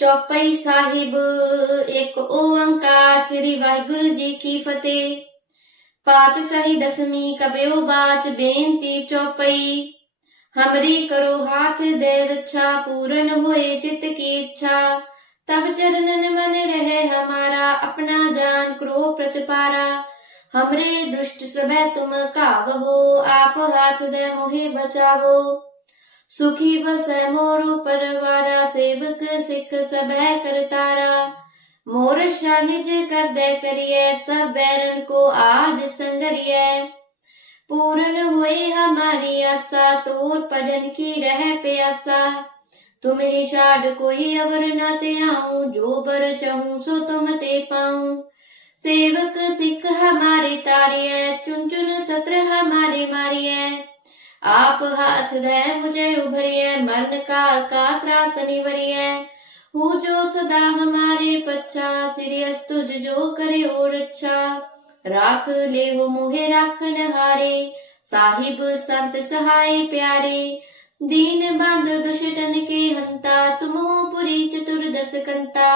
चौपाई साहिब एक ओंकार श्री वाहिगुरु जी की फतेह। पातशाही दसवीं कबयो बाच बेनती चौपाई। हमरी करो हाथ दे रक्षा पूरन होए चित्त की इच्छा। तब चरणन मन रहे हमारा अपना जान करो प्रतिपारा। हमरे दुष्ट सबे तुम कावहो आप हाथ दे मोहे बचावो। सुखी बसै मोरो परवारा सेवक सिख सबै करतारा। मोर निज कर दे करिए सब बैरन को आज संगरिए। पूर्ण हुए हमारी आशा तोर भजन की रह प्यासा। तुम ही छाड़ कोई अवर न ते आऊं जो बर चाहूं सो तुम ते पाऊं। सेवक सिख हमारे तारिए चुन चुन सत्र हमारे मारिए। आप हाथ दे मुझे उभरिए मरण काल का त्रास निवरिए। हूँ जो सदा हमारे पच्छा श्री अस्तुज जो करे और अच्छा। राख ले हो मुहे राखन हारे साहिब संत सहाय प्यारे। दीन बांध दुष्टन के हंता तुम हो पुरी चतुर्दश कंता।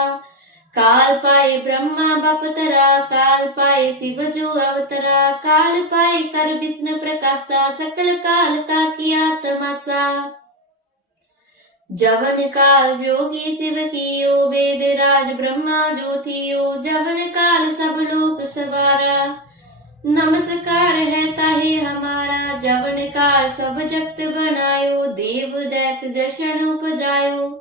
काल पाए ब्रह्मा बपतरा काल पाए शिव जो अवतरा। काल पाए कर विष्णु प्रकाशा सकल काल का किया तमाशा। जवन काल योगी शिव कियो वेद राज ब्रह्मा जो थियो। जवन काल सब लोक सवारा नमस्कार है ताहे हमारा। जवन काल सब जगत बनायो देव दैत दर्शन उपजायो।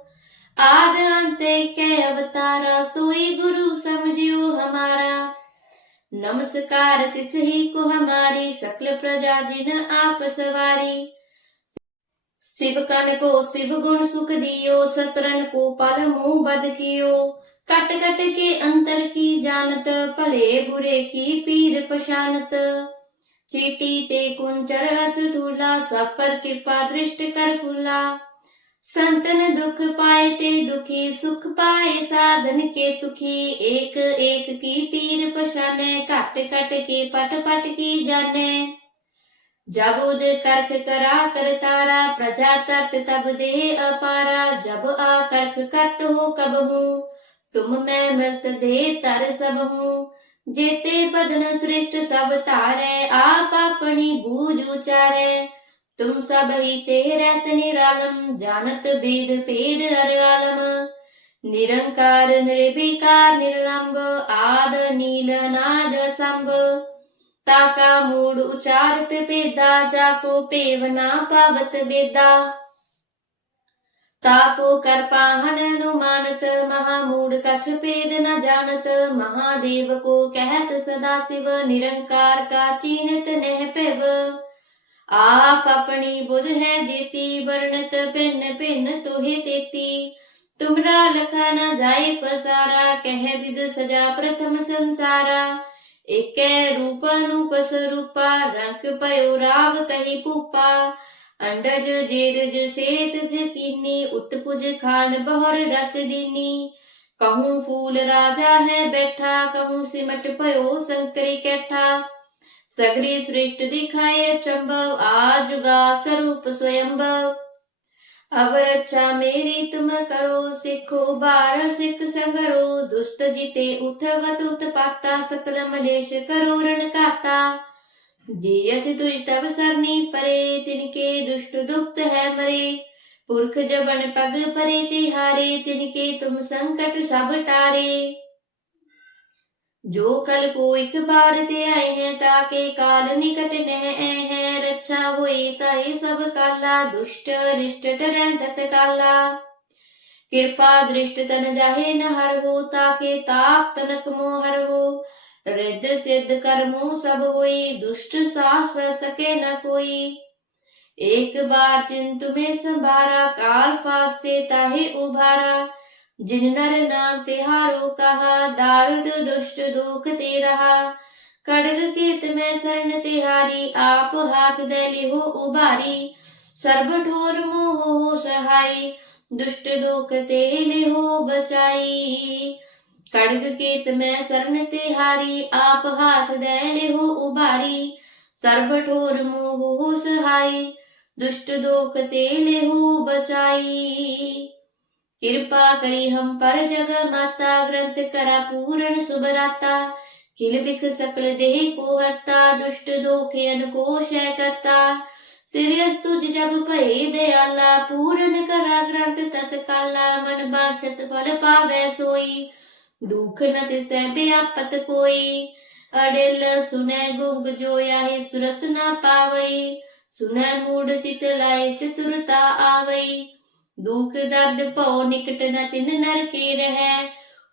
आद अंत के अवतारा सोई गुरु समझियो हमारा। नमस्कार तिस ही को हमारी सकल प्रजा जिन आप सवारी। शिव कन को शिव गुण सुख दियो सतरन को पल मुंह बद कियो। कट कट के अंतर की जानत भले बुरे की पीर पशानत। चीटी ते कुंचर अस धूला सब पर कृपा दृष्ट कर फूला। संतन दुख पाए ते दुखी सुख पाए साधन के सुखी। एक एक की पीर पशाने कट कट के पट पट की जाने। जब उद करख करा कर तारा प्रजा तरत तब दे अपारा। जब आ करख करत हो कब हूँ तुम मैं मस्त दे तर सब हूँ। जेते बदन सृष्ट सब तारे आप अपनी बूझ उचारे। तुम सब ही तेरत निरालम जानत वेद भेद हर आलम। निरंकार निर्विकार निर्लंब आद नील नाद संभ। ताका मूड उचारत पेदा जाको पेवना पावत बेदा। ताको कर पाहन अनुमानत महामूड कछ पेद न जानत। महादेव को कहत सदा शिव निरंकार का चीनत नह पेव। आप अपनी बुध है जेती वर्णत भिन्न भिन्न तोहे तेती। तुमरा लखा न जाए पसारा कह विद सजा प्रथम संसारा। एक रूप अनूप स्वरूपा रंग पयो राव कही पुपा। अंडज जेरज सेत जकीनी उत्पुज खान बहर रच दीनी। कहूँ फूल राजा है बैठा कहूँ सिमट पयो संकरी कैठा। सगरी सृष्टि दिखाए अचंभव आजुगा स्वरूप स्वयंभव। अब रक्षा मेरी तुम करो सिखो बार सिख संगरो। दुष्ट जिते उठवत उत्पाता सकल मलेश करो रण काता। जियस तुझ तब सरनी परे तिनके दुष्ट दुक्त है मरे। पुरख जबन पग परे तिहारे तिनके तुम संकट सब टारे। जो कल को एक बार ते आए हैं ताके काल निकट नह हैं। रक्षा हुई ताहि सब काला दुष्ट रिष्ट टरै तत्काला। कृपा दृष्ट तन जाहे न हर हो ताके ताप तनक मोह हर हो। रिद्ध सिद्ध कर्मों सब होई दुष्ट साथ पै सके न कोई। एक बार चिंतु में संभारा काल फास्ते ताहे उभारा। जिन नर नाम तिहारो कहा दारुद दुष्ट दुख ते रहा। खड्ग केत में शरण तिहारी आप हाथ दे लिहो उबारी। सर्ब ठोर मोह हो सहाई दुष्ट दुख ते लिहो बचाई। खड्ग केत में शरण तिहारी आप हाथ दे लिहो उबारी। सर्ब ठोर मोह हो सहाई दुष्ट दुख ते लिहो बचाई। कृपा करी हम पर जग माता, ग्रंथ करा पूर्ण सुबराता। किल बिख सकल देह को हरता, दुष्ट दोखेन को क्षय करता। सिरियस तुझ जब भय दयाला, पूर्ण करा ग्रंथ तत्काला। मन बांछत फल पावै सोई, दुख न तिसै व्यापत कोई। अडिल सुनै गुंग जो याहि, सुरस न पावई। सुनै मूढ़ चित लाए, चतुरता आवई। दुख दर्द पौ निकट न तिन नर के रहै,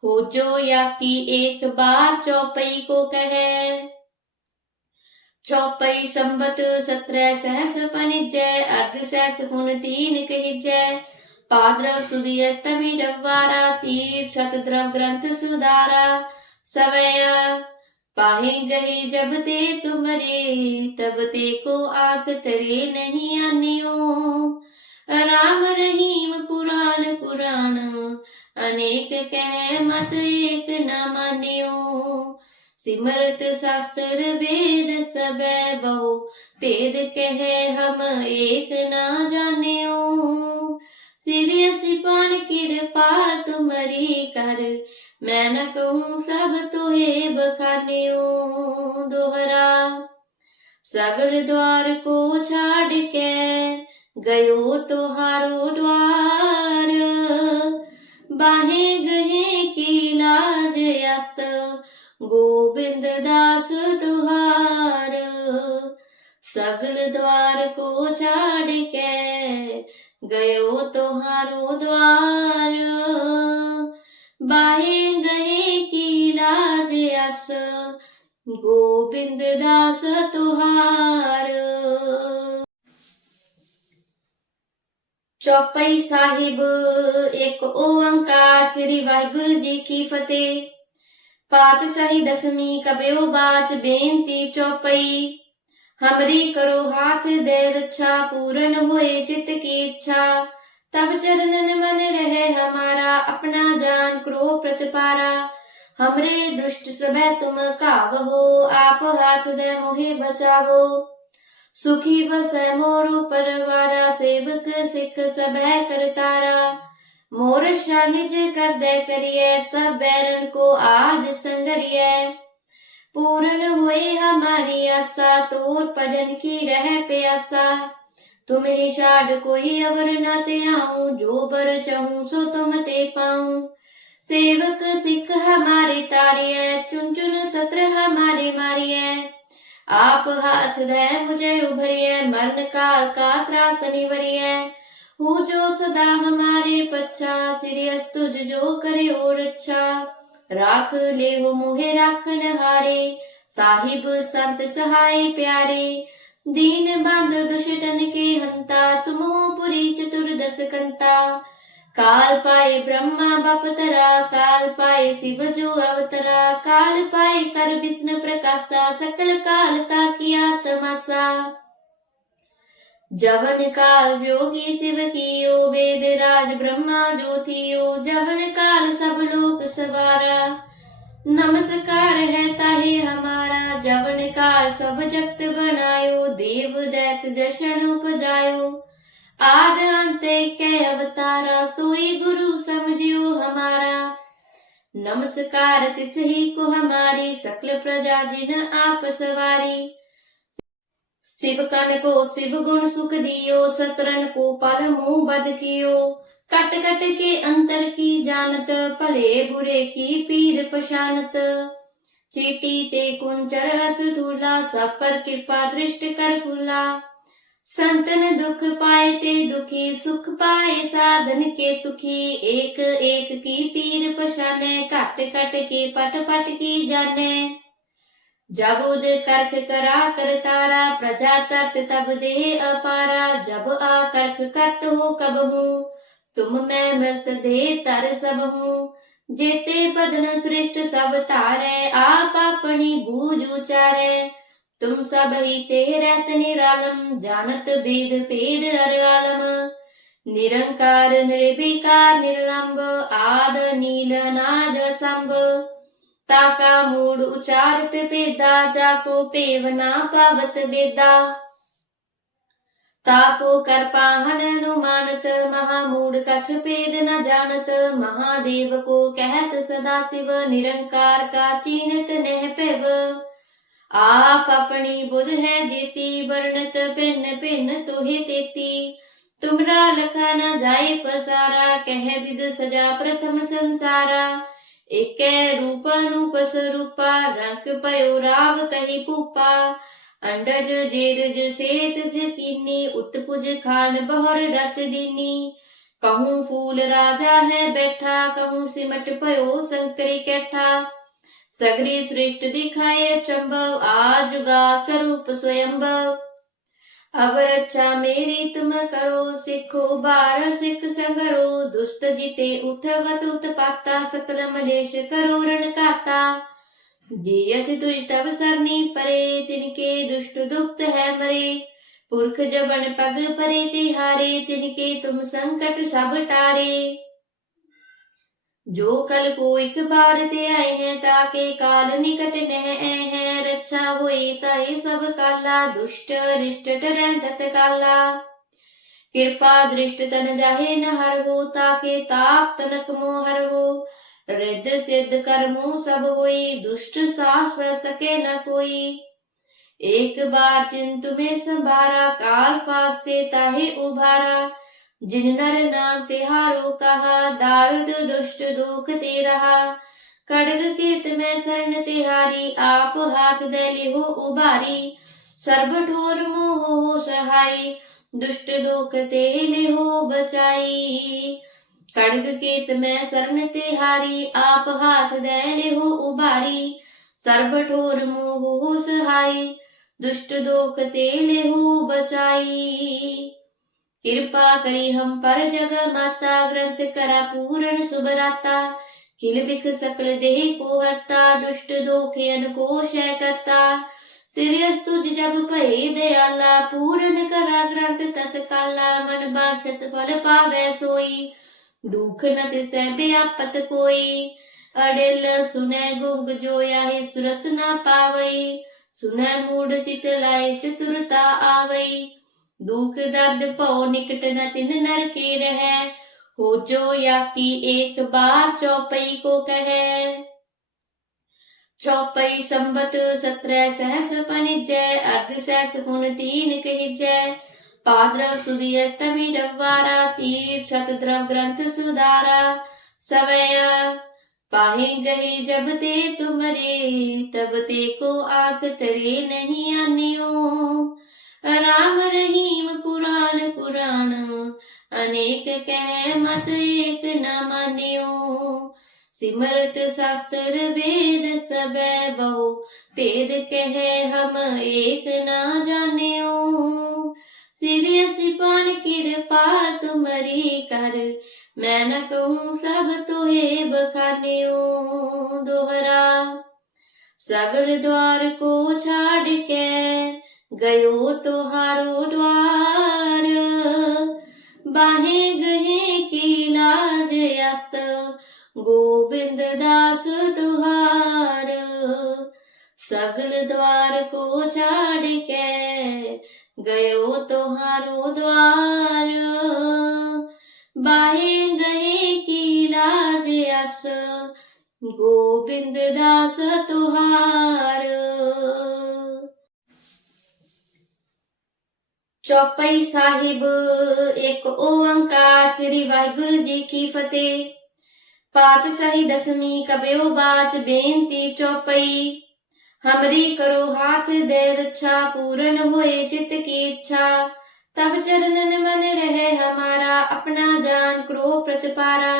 हो जो या की एक बार चौपई को कहे। चौपई संबत 17 सहस पनिजय, अर्ध सहस पुन 3 कहिजय। भाद्रव सुदी अष्टमी रविवारा, तीर सत द्रव ग्रंथ सुधारा। सवैया पाहि गही जब ते तुमरे, तब ते को आख तरे नहीं आनियो। राम रहीम पुराण पुराण, अनेक कह मत एक न मानियो। सिमरत शास्त्र वेद सबे, बहु भेद कहे हम एक न जानियो। सिरियस पान कृपा तुमरी कर, मैं न कहूँ सब तोहे बखानियो। दोहरा सगल द्वार को छाड़ के, गयो तोहारो द्वार। बाहे गहे की लाज यस, गोविंद दास तुहार। सगल द्वार को छाड़ के, गयो तोहारो द्वार। बाहे गहे की लाज यस, गोविंद दास तुहार। चौपाई साहिब। एक ओंकार, श्री वाहिगुरु जी की फतेह। पातशाही दसवीं कबयो बाच, बेनती चौपाई। हमरी करो हाथ दे रक्षा, पूर्ण होए चित की इच्छा। तब चरणन मन रहे हमारा, अपना जान करो प्रतिपारा। हमरे दुष्ट सबे तुम कावहो, आप हाथ दे मोहे बचावो। सुखी बसै मोरो परवारा, सेवक सिख सबे करतारा। मोर निज कर दे करिए, सब बैरन को आज संगरिए। पूर्ण हुए हमारी आशा, तोर भजन की रह प्यासा। तुम ही छाड़ कोई अवर न ते आऊं, जो बर चाहूं सो तुम ते पाऊं। सेवक सिख हमारे तारिए, चुन चुन सत्र हमारे मारिए। आप हाथ दे मुझे उभरिए, मरण काल का त्रास निवरिए। हूँ जो सदा हमारे पच्छा, सिरियस तुझ जो करे और अच्छा। राख ले हो मोहे राखन हारे, साहिब संत सहाय प्यारे। दीन बंद दुष्टन के हंता, तुम हो पुरी चतुर्दश कंता। काल पाए ब्रह्मा बपतरा, काल पाए शिव जो अवतरा। काल पाए कर विष्णु प्रकाशा, सकल काल का किया तमाशा। जवन काल योगी शिव कियो, वेद राज ब्रह्मा जो थियो। जवन काल सब लोक सवारा, नमस्कार है ताहे हमारा। जवन काल सब जगत बनायो, देव दैत दर्शन उपजायो। आद अंत के अवतारा, सोई गुरु समझियो हमारा। नमस्कार तिस ही को हमारी, सकल प्रजा जिन आप सवारी। शिव कन को शिव गुण सुख दियो, सतरन को पल मुँह बद कियो। कट कट के अंतर की जानत, भले बुरे की पीर पशानत। चीटी ते कुंचर अस धूला, सब पर कृपा दृष्ट कर फूला। संतन दुख पाए ते दुखी, सुख पाए साधन के सुखी। एक एक की पीर पशाने, कट कट के पट पट की जाने। जब उद करख करा कर तारा, प्रजा तरत तब दे अपारा। जब आ करख करत हो कब हूँ, तुम मैं मृत दे तर सब हूँ। जेते बदन सृष्ट सब तारे, आप अपनी बूझ उचारे। तुम सब ही ते रहत निरालम, जानत वेद भेद हर आलम। निरंकार निर्विकार निर्लंब, आद नील नाद संभ। ताका मूड उचारत पेदा, जाको पेवना पावत बेदा। ताको कर पाहन अनुमानत, महामूढ़ कछ भेद न जानत। महादेव को कहत सदा शिव, निरंकार का चीनत नह पेव। आप अपनी बुध है जेती, वर्णत भिन्न भिन्न तोहे तेती। तुमरा लखा न जाए पसारा, कह विद सजा प्रथम संसारा। एक रूप अनूप स्वरूपा, रंग पयो राव तही पूपा। अंडज जेरज सेतज कीनी, उत्पुज खान बहुर रच दीनी। कहूँ फूल राजा है बैठा, कहूँ सिमट पयो शंकरी कैठा। सगरी सृष्टि दिखाए चंबव, आज गा स्वरूप स्वयंभव। अब रक्षा मेरी तुम करो, सिखो बार सिख संगरो। दुष्ट जिते उठवत उत्पाता, सकल मलेश करो रण काता। जियसि तुझ तब सरनी परे, तिनके दुष्ट दुक्त है मरे। पुरख जबन पग परे तिहारे, तिनके तुम संकट सब टारे। जो कल को एक बार ते आए हैं, ताके काल निकट नह हैं। रक्षा होई ताहे सब काला, दुष्ट रिष्ट टरै तत्काला। कृपा दृष्ट तन जाहे न हर हो, ताके ताप तनक मोह हर हो। रिद्ध सिद्ध कर्मों सब होई, दुष्ट साथ वह सके न कोई। एक बार चिंतु में संभारा, काल फास्ते ताहे उभारा। जिन नर नाम तिहारो कहा, दारुद दुष्ट दुख ते रहा। खड्ग केत में शरण तिहारी, आप हाथ दे लिहो उबारी। सर्ब ठोर मोह हो सहाई, दुष्ट दुख ते लिहो बचाई। खड्ग केत में शरण तिहारी, आप हाथ दे लिहो उबारी। सर्ब ठोर मोह हो सहाई, दुष्ट दुख ते लिहो बचाई। कृपा करी हम पर जग माता, ग्रंथ करा पूर्ण सुभराता। खिल बिख सकल देह को हरता, दुष्ट दोखियन को क्षय करता। सिरयस तुझ जब भये दयाला, पूर्ण करा ग्रंथ तत्काला। मन बांछत फल पावै सोई, दुख न तिसै व्यापत कोई। अडिल सुनै गुंग जोया, ही सुरस न पावई। सुनै मूढ़ चित लाए, चतुरता आवई। दुख दर्द भव निकट न तिन नर के रहे, हो जो याकी एक बार चौपई को कहे। चौपई संबत 17 सहस पनिजय, अर्ध सहस पुन 3 कहिजय। भाद्रव सुदी अष्टमी रविवारा, तीर्थ शत द्रव ग्रंथ सुधारा। सवैया पाही गही जब ते तुमरे, तब ते को आंख तरे नहीं आनियो। राम रहीम पुराण पुराण, अनेक कह मत एक न मानियो। सिमरत शास्त्र वेद सबे, बहु भेद कहे हम एक न जानियो। सिर सिपान कृपा तुमरी कर, मैं न कहूँ सब तोहे बखानियो। दोहरा सगल द्वार को छाड़ के, गयो तोहारो द्वार। बाहे गहे की लाज यस, गोविंद दास तुहार। सगल द्वार को छाड़ के, गयो तोहारो द्वार। बाहे गहे की लाज यस, गोविंद दास तुहार। चौपाई साहिब एक ओंकार, श्री वाहिगुरु जी की फतेह। पातशाही दसवीं कबयो बाच, बेनती चौपाई। हमरी करो हाथ दे रक्षा, पूर्ण होए चित की इच्छा। तब चरणन मन रहे हमारा, अपना जान करो प्रतिपारा।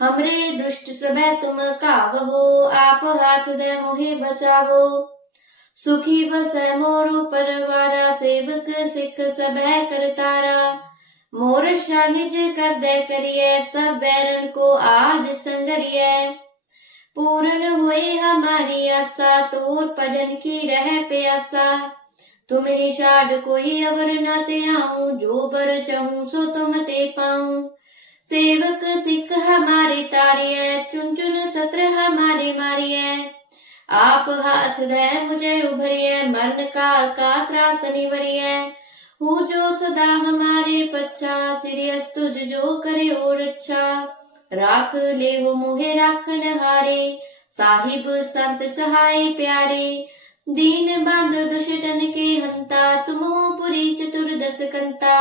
हमरे दुष्ट सबे तुम कावहो, आप हाथ दे मोहे बचावो। सुखी बसै मोरो परवारा, सेवक सिख सबै करतारा। मोर निज कर दे करिए, सब बैरन को आज संगरिए। पूर्ण हुए हमारी आशा, तोर भजन की रह प्यासा। तुम ही शाड कोई अवर न ते आऊं, जो बर चाहूं सो तुम ते पाऊं। सेवक सिख हमारे तारिए, चुन चुन सत्र हमारे मारिए। आप हाथ दे मुझे उभरिए, मरण काल का त्रास निवरिए। हो जो सदा हमारे पच्छा, श्री अस्तुज जो करे और अच्छा। राख ले हो मोहे राखन हारे, साहिब संत सहाय प्यारे। दीन बंद दुष्टन के हंता, तुम हो पुरी चतुर्दश कंता।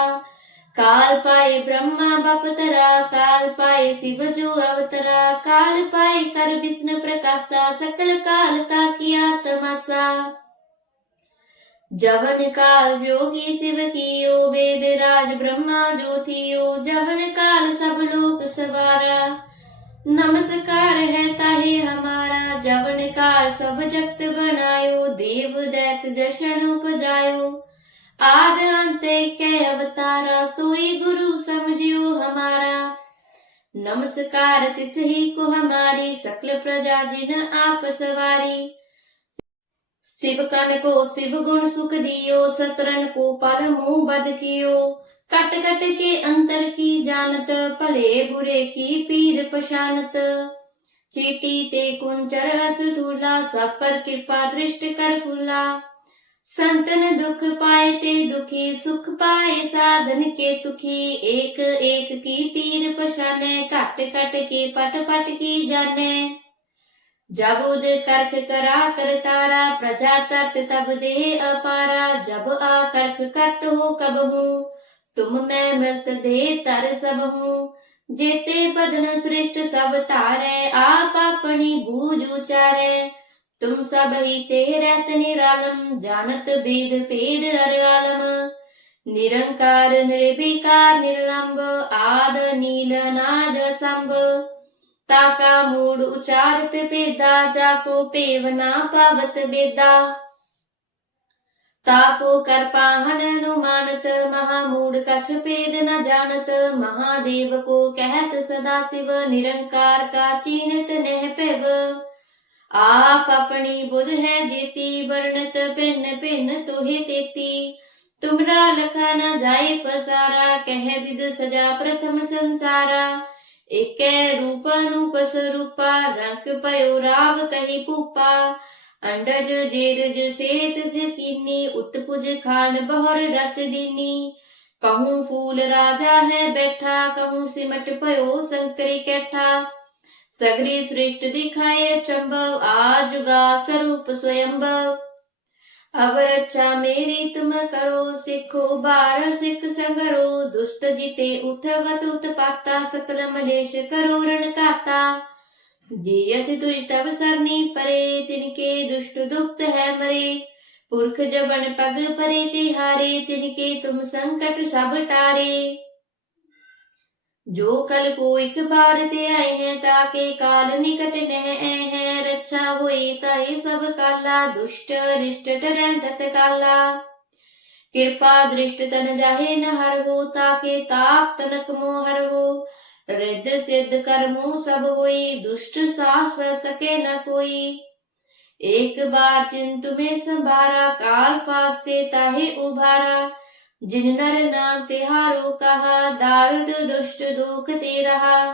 काल पाए ब्रह्मा बपतरा, काल पाए शिव जो अवतरा। काल पाए कर विष्णु प्रकाशा, सकल काल का किया तमाशा। जवन काल योगी शिव कियो, वेद राज ब्रह्मा जो थियो। जवन काल सब लोक सवारा, नमस्कार है ताहे हमारा। जवन काल सब जगत बनायो, देव दैत दर्शन उपजायो। आद अंत के अवतारा, सोई गुरु समझियो हमारा। नमस्कार तिस ही को हमारी, सकल प्रजा जिन आप सवारी। शिव कन को शिव गुण सुख दियो, सतरन को पल मुँह बद कियो। कट कट के अंतर की जानत, भले बुरे की पीर पशानत। चीटी ते कुंचर अस ठूला, सब पर कृपा दृष्ट कर फूला। संतन दुख पाए ते दुखी, सुख पाए साधन के सुखी। एक एक की पीर पशाने, कट कट के पट पट की जाने। जब उद करख करा कर तारा, प्रजा तरत तब दे अपारा। जब आ करख करत हो कब हूँ, तुम मैं मिलत दे तर सब हूँ। जेते बदन श्रेष्ठ सब तारे, आप अपनी बूझ उचारे। तुम सब ही ते रहत निरालम, जानत वेद भेद हर आलम। निरंकार निर्विकार निर्लंब, आद नील नाद संभ। ताका मूड उचारत वेदा, जाको पेवना पावत वेदा। ताको कर पाहन अनुमानत, महामूड कछ पेद न जानत। महादेव को कहत सदा शिव, निरंकार का चीनत नह पेव। आप अपनी बुध है जेती, वर्णत भिन्न भिन्न तोहे तेती। तुमरा लखा न जाए पसारा, कह विद सजा प्रथम संसारा। एक रूप अनूप स्वरूपा, रंग पयो राव कही पूपा। अंडज जेरज सेत जकीनी, उत्पुज खान बहर रच दीनी। कहूँ फूल राजा है बैठा, कहूँ सिमट पयो शंकरी कैठा। सगरी सृष्ट दिखाए अचंभव, आजुगा स्वरूप स्वयंभव। अब रक्षा मेरी तुम करो, सिखो बार सिख संगरो। दुष्ट जिते उठवत उत्पाता, सकल मलेश करो रण काता। जियस तुझ तब सरनी परे, तिनके दुष्ट दुक्त है मरे। पुरख जबन पग परे तिहारे, तिनके तुम संकट सब टारे। जो कल को एक बार ते आए हैं, ताके काल निकट नह है। रक्षा हुई ताहि सब काला, दुष्ट रिष्ट टरै तत्काला। कृपा दृष्ट तन जाहे न हर हो, ताके ताप तनक मोह हर हो। रिद्ध सिद्ध कर्मो सब होई, दुष्ट साथ वह सके न कोई। एक बार चिंतु में संभारा, काल फास्ते ताहे उभारा। जिन नर नाम तिहारो कहा, दारुद दुष्ट दुख ते रहा।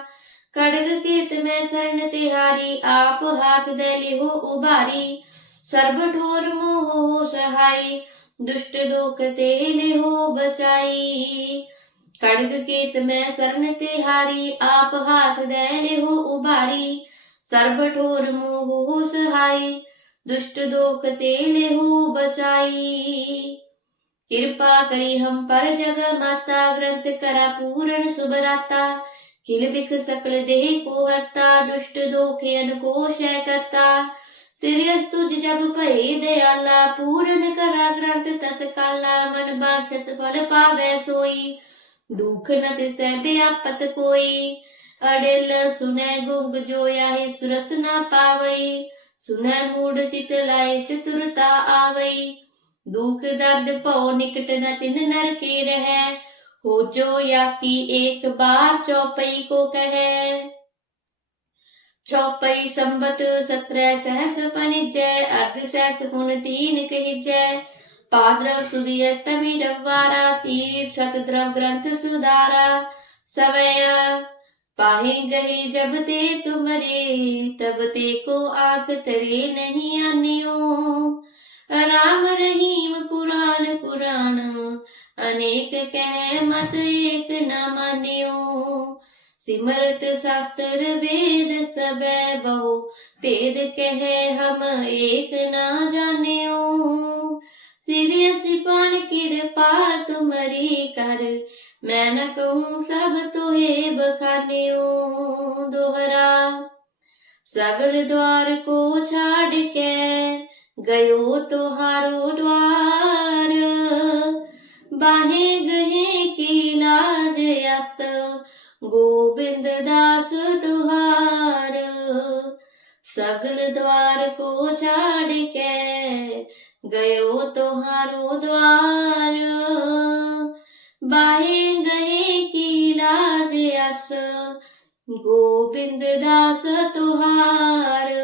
खड्ग केत में शरण तिहारी, आप हाथ दे लिहो उबारी। सर्ब ठोर मोह हो सहाई, दुष्ट दुख ते लिहो बचाई। खड्ग केत में शरण तिहारी, आप हाथ दे लिहो उबारी। सर्ब ठोर मोह हो सहाई, दुष्ट दुख ते लिहो बचाई। कृपा करी हम पर जग माता, ग्रंथ करा पूर्ण सुबराता। किल बिख सकल देह को हरता, दुष्ट दोखेन को शय करता। सिरियस तुझ जब भय दयाला, पूर्ण करा ग्रंथ तत्काला। मन बांछत फल पावै सोई, दुख न तिसै व्यापत कोई। अडिल सुनै गुंग जो याहि, सुरस न पावई। सुनै मूढ़ चित लाए चतुरता आवई। दुख दर्द पौ निकट न तिन नर के रहे, हो जो या की एक बार चौपई को कहे। चौपई संबत 17 सहस पनिजय, अर्ध सहस पुन 3 कहिजय। पाद्रव सुदी अष्टमी रविवारा, तीर सत द्रव ग्रंथ सुधारा। सवया पाही गही जब ते तुमरे, तब ते को आग तरे नहीं आनियो। राम रहीम पुराण पुराण, अनेक कह मत एक न मान्यो। सिमरत शास्त्र वेद सबे बहु भेद कहे हम एक न जान्यो। सिरियस पान कृपा तुमरी कर मैं न कहूँ सब तोहे बखान्यो। दोहरा सगल द्वार को छाड़ के गयो तोहारो द्वार। बाहे गहे की लाज यस गोविंद दास तुहार। सगल द्वार को छाड़ के गयो तोहारो द्वार। बाहे गहे की लाज यस गोविंद दास तुहार।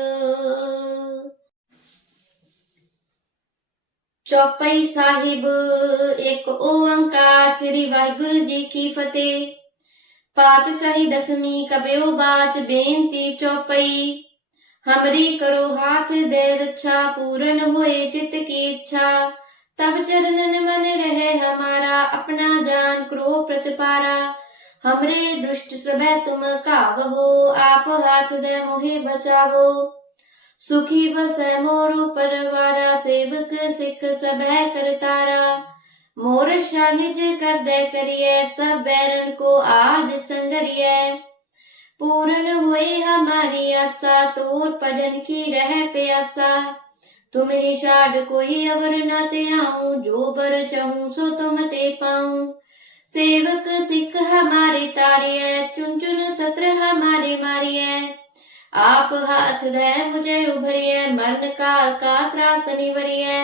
चौपाई साहिब एक ओंकार श्री वाहिगुरु जी की फतेह। पातशाही दसवीं कबयो बाच बेनती चौपाई। हमरी करो हाथ दे रक्षा पूरन होए चित्त की इच्छा। तब चरणन मन रहे हमारा अपना जान करो प्रतिपारा। हमरे दुष्ट सबे तुम कावहो आप हाथ दे मोहे बचावो। सुखी बसै मोरो परवारा सेवक सिख सबे करतारा। मोर निज कर दे करिए सब बैरन को आज संगरिए। पूरन हुए हमारी आशा तोर भजन की रह प्यासा। तुम ही शाड कोई अवर न ते आऊं जो बर चाहूं सो तुम ते पाऊं। सेवक सिख हमारे तारिये चुन चुन सत्र हमारे मारिये। आप हाथ दे मुझे उभरिए मरण काल का त्रास निवरिए।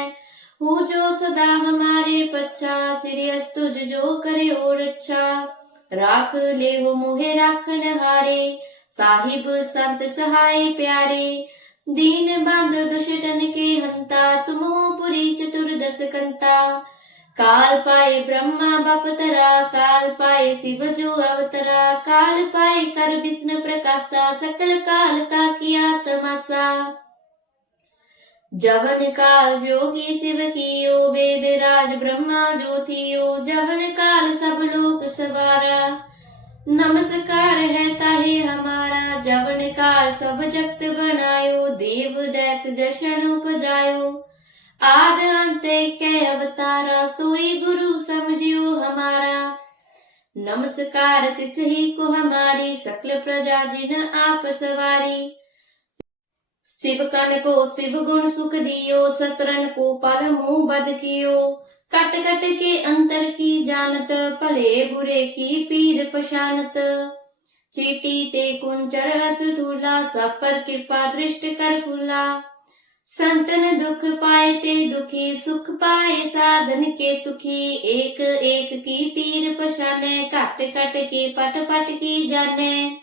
हूँ जो सदा हमारे पच्छा सिरियस तुझ जो करे और अच्छा। राख ले हो मोहे राखन हारे साहिब संत सहाय प्यारे। दीन बांध दुष्टन के हंता तुम हो पुरी चतुर्दश कंता। काल पाए ब्रह्मा बपतरा काल पाए शिव जो अवतरा। काल पाए कर विष्णु प्रकाशा सकल काल का किया तमाशा। जवन काल योगी शिव कियो वेद राज ब्रह्मा जो थियो। जवन काल सब लोक सवारा नमस्कार है ताहे हमारा। जवन काल सब जगत बनायो देव दैत दर्शन उपजायो। आद अंत के अवतारा सोई गुरु समझियो हमारा। नमस्कार तिस ही को हमारी सकल प्रजा जिन आप सवारी। शिव कन को शिव गुण सुख दियो सतरन को पल मुंह बद कियो। कट कट के अंतर की जानत भले बुरे की पीर पशानत। चीटी ते कुंचर अस धूला सब पर कृपा दृष्ट कर फूला। संतन दुख पाए ते दुखी सुख पाए साधन के सुखी। एक एक की पीर पशाने कट कट के पट पट की जाने।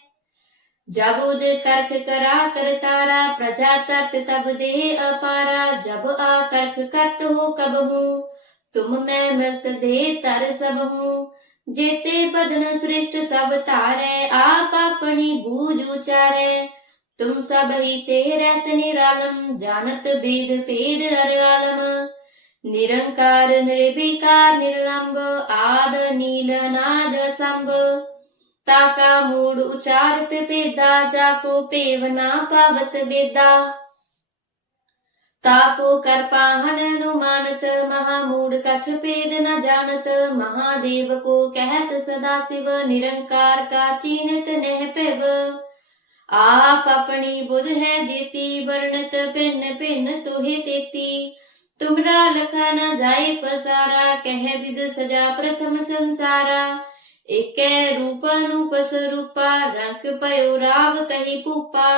जब उद करख करा कर तारा प्रजा तरत तब दे अपारा। जब आ करख करत हो कब हूँ तुम मैं मस्त दे तर सब हूँ। जेते बदन श्रेष्ठ सब तारे आप अपनी बूझ उचारे। तुम सब ही तेरत निरालम जानत भेद भेद हर आलम। निरंकार निर्विकार निर्लंब आद नील नाद संभ। ताका मूड उचारत पेदा जाको पेवना पावत बेदा। ताको कर पाहन अनुमानत महामूड कछ पेद न जानत। महादेव को कहत सदा शिव निरंकार का चीनत नह पेव। आप अपनी बुध है जेती वर्णत भिन्न भिन्न तोहे तेती। तुमरा लखा न जाए पसारा कह विद सजा प्रथम संसारा। एक रूप अनूप स्वरूपा रंग पयो राव कही पूपा।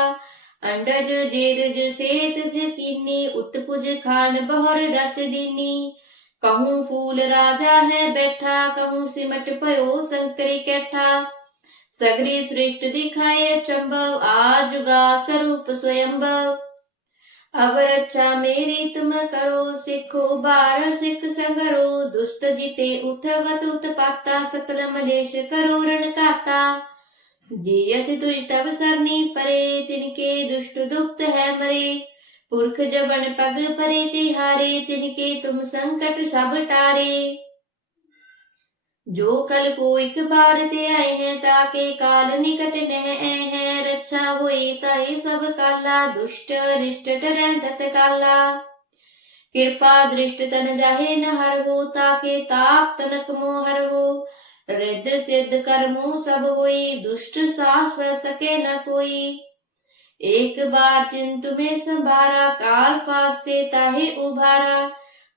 अंडज जेरज सेत जकीनी उत्पुज खान बहर रच दीनी। कहूँ फूल राजा है बैठा कहूँ सिमट पयो संकरी कैठा। सगरी सृष्ट दिखाए चंबव आजुगा स्वरूप स्वयंभव। अब रक्षा मेरी तुम करो सिखो बार सिख संगरो। दुष्ट जिते उठवत उत्पाता सकल मलेश करो रण काता। जियस तुझ तब सरनी परे तिनके दुष्ट दुक्त है मरे। पुरख जबन पग परे तिहारे तिनके तुम संकट सब टारे। जो कल को एक बार ते आए हैं, ताके काल निकट नह है। रक्षा होई ताहि सब काला, दुष्ट रिष्ट टरै तत्काला। कृपा दृष्ट तन जाहे न हर हो, ताके ताप तनक मोह हर हो। रिद्ध सिद्ध कर्मों सब होई, दुष्ट साथ पै सके न कोई। एक बार चिंतु में संभारा, काल फास्ते ताहे उभारा।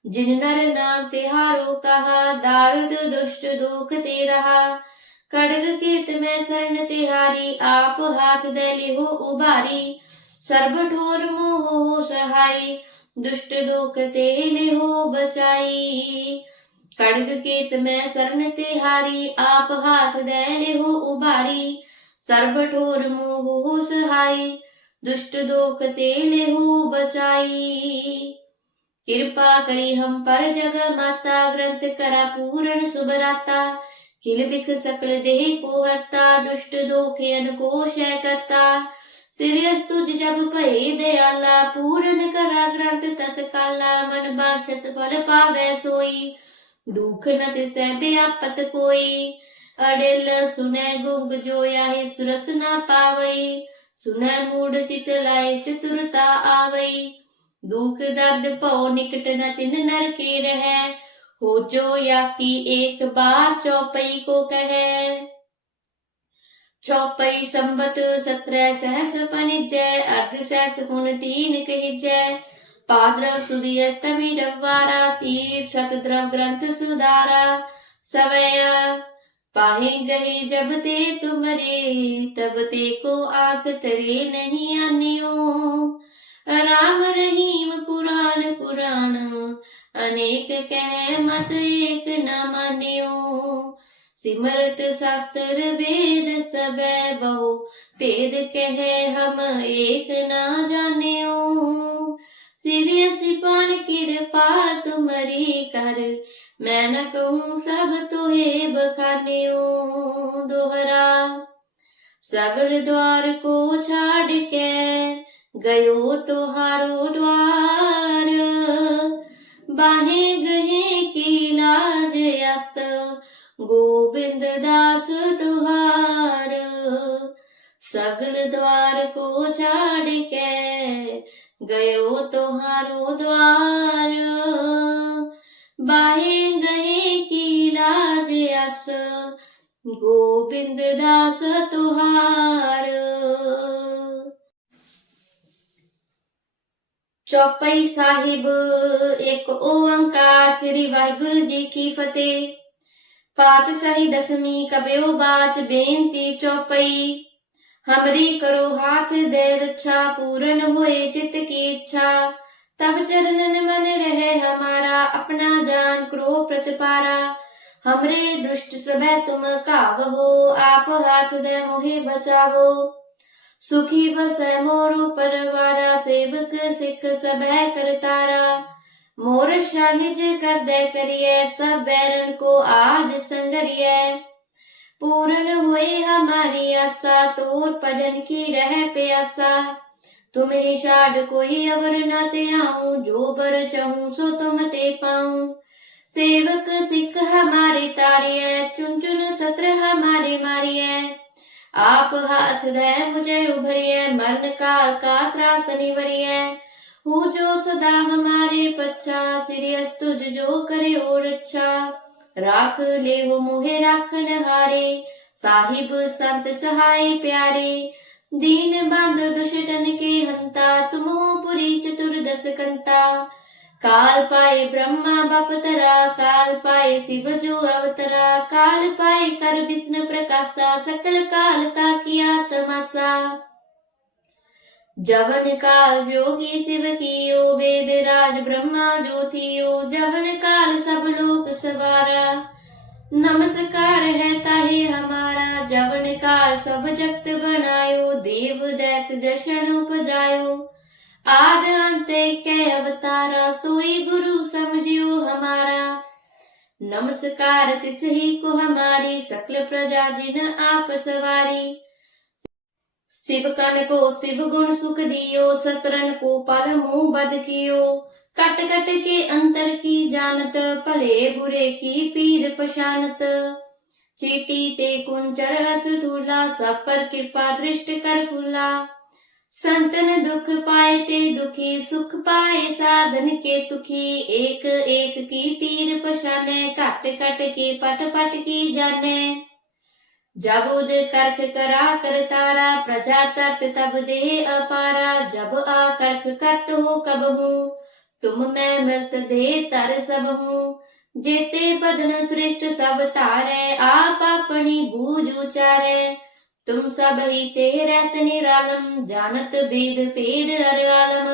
जिन नर नाम तिहारो कहा, दारुद दुष्ट दुख ते रहा। खड्ग केत में शरण तिहारी, आप हाथ दे लिहो उबारी। सर्ब ठोर मोह हो सहाई, दुष्ट दुख ते लिहो बचाई। खड्ग केत में शरण तिहारी, आप हाथ दे लिहो उबारी। सर्ब ठोर मोह हो सहाई, दुष्ट दोख ते लेहु बचाई। कृपा करी हम पर जग माता, ग्रंथ करा पूर्ण सुबराता। खिल बिख सकल देह को हरता, दुष्ट दोखयन को क्षय करता। सिरयस तुझ जब भई दयाला, पूर्ण करा ग्रंथ तत्काला। मन बांछत फल पावै सोई, दुख न तिसै व्यापत कोई। अडिल सुनै गुंग जो याहि, सुरस न पावई। सुनै मूढ़ चित लाए चतुरता आवई। दुख दर्द पौ निकट न तिन नर के रहै, हो जो या की एक बार चौपई को कहे। चौपई संबत 17 सहस पनिजय, अर्ध सहस पुन 3 कहिजय। भाद्रव सुदी अष्टमी रविवारा, तीर सत द्रव ग्रंथ सुधारा। सवैया पाहे गए जब ते तुमरे, तब ते को आख तरे नहीं आनियो। राम रहीम पुराण पुराण, अनेक कह मत एक न मानियो। सिमरत शास्त्र वेद सबै, बहु भेद कहे हम एक न जानियो। सिरियस पान कृपा तुमरी कर, मैं न कहूँ सब तोहे बखानियो। दोहरा सगल द्वार को छाड़ के, गयो तोहारो द्वार। बाहे गहे की लाज यस, गोविंद दास तुहार। सगल द्वार को छाड़ के, गयो तोहारो द्वार। बाहे गहे की लाज यस, गोविंद दास तुहार। चौपाई साहिब एक ओंकार, श्री वाहिगुरु जी की फतेह। पातशाही दसवीं कबयो बाच, बेनती चौपाई। हमरी करो हाथ दे रक्षा, पूर्ण होए चित की इच्छा। तब चरणन मन रहे हमारा, अपना जान करो प्रतिपारा। हमरे दुष्ट सबे तुम कावहो, आप हाथ दे मोहे बचावो। सुखी बसै मोरो परवारा, सेवक सिख सबे करतारा। मोर निज कर दे करिए, सब बैरन को आज संगरिए। पूर्ण हुए हमारी आशा, तोर भजन की रह प्यासा। तुम ही शाड कोई अवर न ते आऊं, जो बर चाहूं सो तुम ते पाऊं। सेवक सिख हमारे तारिय, चुन चुन सत्र हमारे मारिय। आप हाथ दे मुझे उभरिय, मरण काल का त्रास निवरिय। हूँ जो सदा हमारे पच्छा, सिरियस तुझ जो करे और अच्छा। राख ले हो मोहे राखन हारे, साहिब संत सहाय प्यारे। दीन बांध दुष्टन के हंता, तुम हो पुरी चतुर्दश कंता। काल पाए ब्रह्मा बपतरा, काल पाए शिव जो अवतरा। काल पाए कर विष्णु प्रकाशा, सकल काल का किया तमाशा। जवन काल योगी शिव कियो, वेद राज ब्रह्मा जो थियो। जवन काल सब लोक सवारा, नमस्कार है ताहे हमारा। जवन काल सब जगत बनायो, देव दैत दर्शन उपजायो। आद अंत के अवतारा, सोई गुरु समझियो हमारा। नमस्कार तिस ही को हमारी, सकल प्रजा जिन आप सवारी। शिव कन को शिव गुण सुख दियो, सतरन को पल मुँह बद कियो। कट कट के अंतर की जानत, भले बुरे की पीर पशानत। चीटी ते कुंचर अस धूला, सब पर कृपा दृष्ट कर फूला। संतन दुख पाए ते दुखी, सुख पाए साधन के सुखी। एक एक की पीर पशाने, कट कट के पट पट की जाने। जब उद करख करा कर तारा, प्रजा तरत तब दे अपारा। जब आ करख करत हो कब हूँ, तुम मैं मिलत दे तर सब हूँ। जेते बदन सृष्ट सब तारे, आप अपनी बूझ उचारे। तुम सब ही ते रहत निरालम, जानत भेद भेद हर आलम।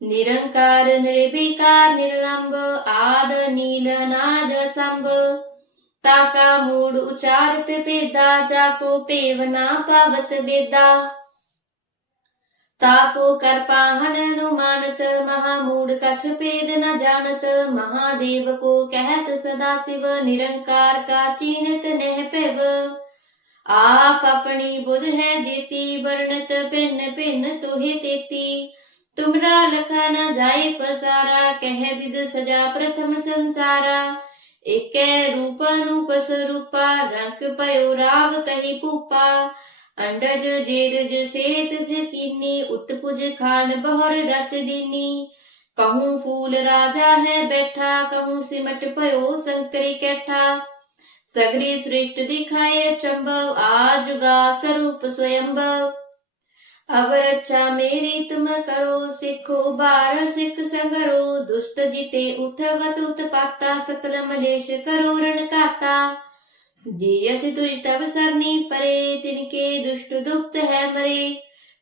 निरंकार निर्विकार निर्लंब, आद नील नाद संभ। ताका मूड उचारत पेदा, जाको पेवना पावत बेदा। ताको कर पाहन अनुमानत, महामूड कछ पेद न जानत। महादेव को कहत सदा शिव, निरंकार का चीनत नह पेव। आप अपनी बुध है जेती, वर्णत भिन्न भिन्न तोहे तेती। तुमरा लखा न जाए पसारा, कह विद सजा प्रथम संसारा। एक रूप अनूप स्वरूपा, रंग पयो राव कही पूपा। अंडज जेरज सेत जकीनी, उत्पुज खान बहर रच दीनी। कहूँ फूल राजा है बैठा, कहूँ सिमट पयो शंकरी कैठा। सगरी सृष्ट दिखाए चंबव, आज गा स्वरूप स्वयंभव। अब रक्षा मेरी तुम करो, सिखो बार सिख संगरो। दुष्ट जिते उठवत उत्पाता, सकल मलेश करो रण काता। जियस तुझ तब सरनी परे, तिनके दुष्ट दुप्त है मरे।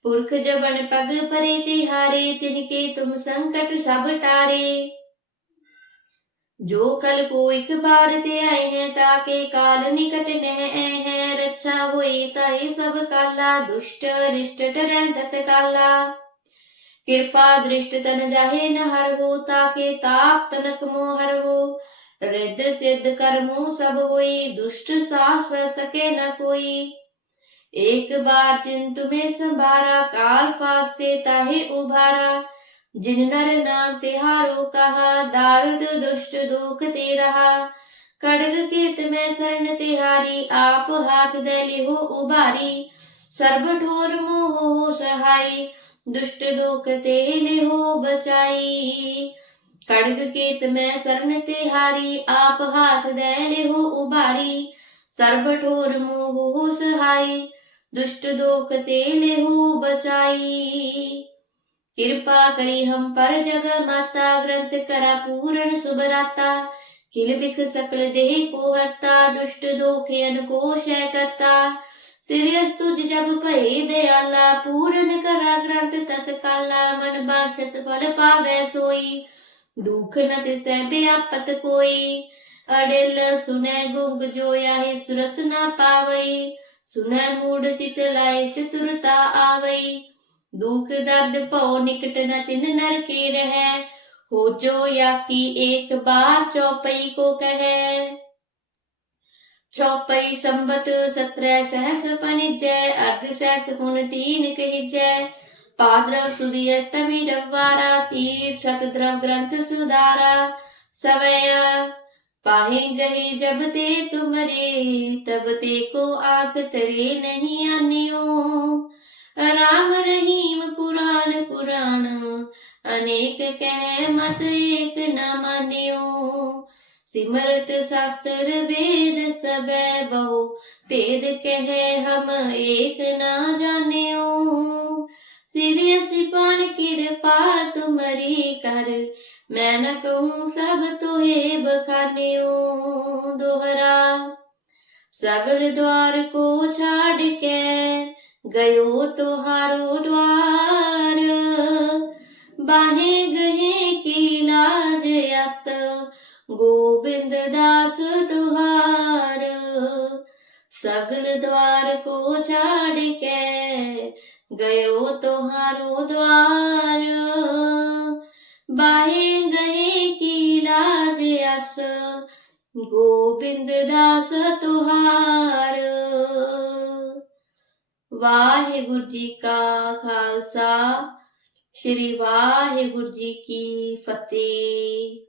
पुरख जबन पग परे तिहारे, तिनके तुम संकट सब टारे। जो कल को एक बार ते आए हैं, ताके काल निकट नह हैं। रक्षा होई ताहि सब काला, दुष्ट रिष्ट डरै तत्काला। कृपा दृष्ट तन जाहे न हर हो, ताके ताप तनक मोह हर हो। रिद्ध सिद्ध कर्मों सब होई, दुष्ट साथ वह सके न कोई। एक बार चिंतु में संभारा, काल फास्ते ताहे उभारा। जिन नर नाम तिहारो कहा, दारुद दुष्ट दुख ते रहा। खड्ग केत में शरण तिहारी, आप हाथ दे लिहो उबारी। सर्ब ठोर मोह हो सहाई, दुष्ट दुख ते लिहो बचाई। खड्ग केत में शरण तिहारी, आप हाथ दे लिहो उबारी। सर्ब ठोर मोह हो सहाई, दुष्ट दुख ते लिहो बचाई। कृपा करी हम पर जग माता, ग्रंथ करा पूर्ण सुबराता। खिल बिख सकल देह को हरता, दुष्ट दोखियन को क्षय करता। सिरियस तुझ जब भये दयाला, पूर्ण करा ग्रंथ तत्काला। मन बांछत फल पावै सोई, दुख न तिसै व्यापत कोई। अडिल सुनै गुंग जो याहि, सुरस न पावई। सुनै मूढ़ चित लाए, चतुरता आवई। दुख दर्द भव निकट न तिन नर के रहे, हो जो या की एक बार चौपई को कहे। चौपई संबत 17 सहस पनिजय, अर्ध सहस पुन 3 कहिजय। पाद्रव सुदी अष्टमी रविवारा, तीर सत द्रव ग्रंथ सुधारा। सवया पाही गही जब ते तुमरे, तब ते को आंख तरे नहीं आनियो। राम रहीम पुराण पुराण, अनेक कह मत एक न मानियो। सिमरत शास्त्र वेद सबे, बहु भेद कहे हम एक न जानियो। सिरियस पान कृपा तुमरी कर, मैं न कहूँ सब तोहे बखानियो। दोहरा सगल द्वार को छाड़ के, गयो तोहारो द्वार। बाहे गहे की लाज यस, गोविंद दास तुहार। सगल द्वार को छाड़ के, गयो तोहारो द्वार। बाहे गहे की लाज यस, गोविंद दास तुहार। वाहिगुरु जी का खालसा, ਸ਼੍ਰੀ ਵਾਹਿਗੁਰੂ ਜੀ ਕੀ ਫਤਿਹ।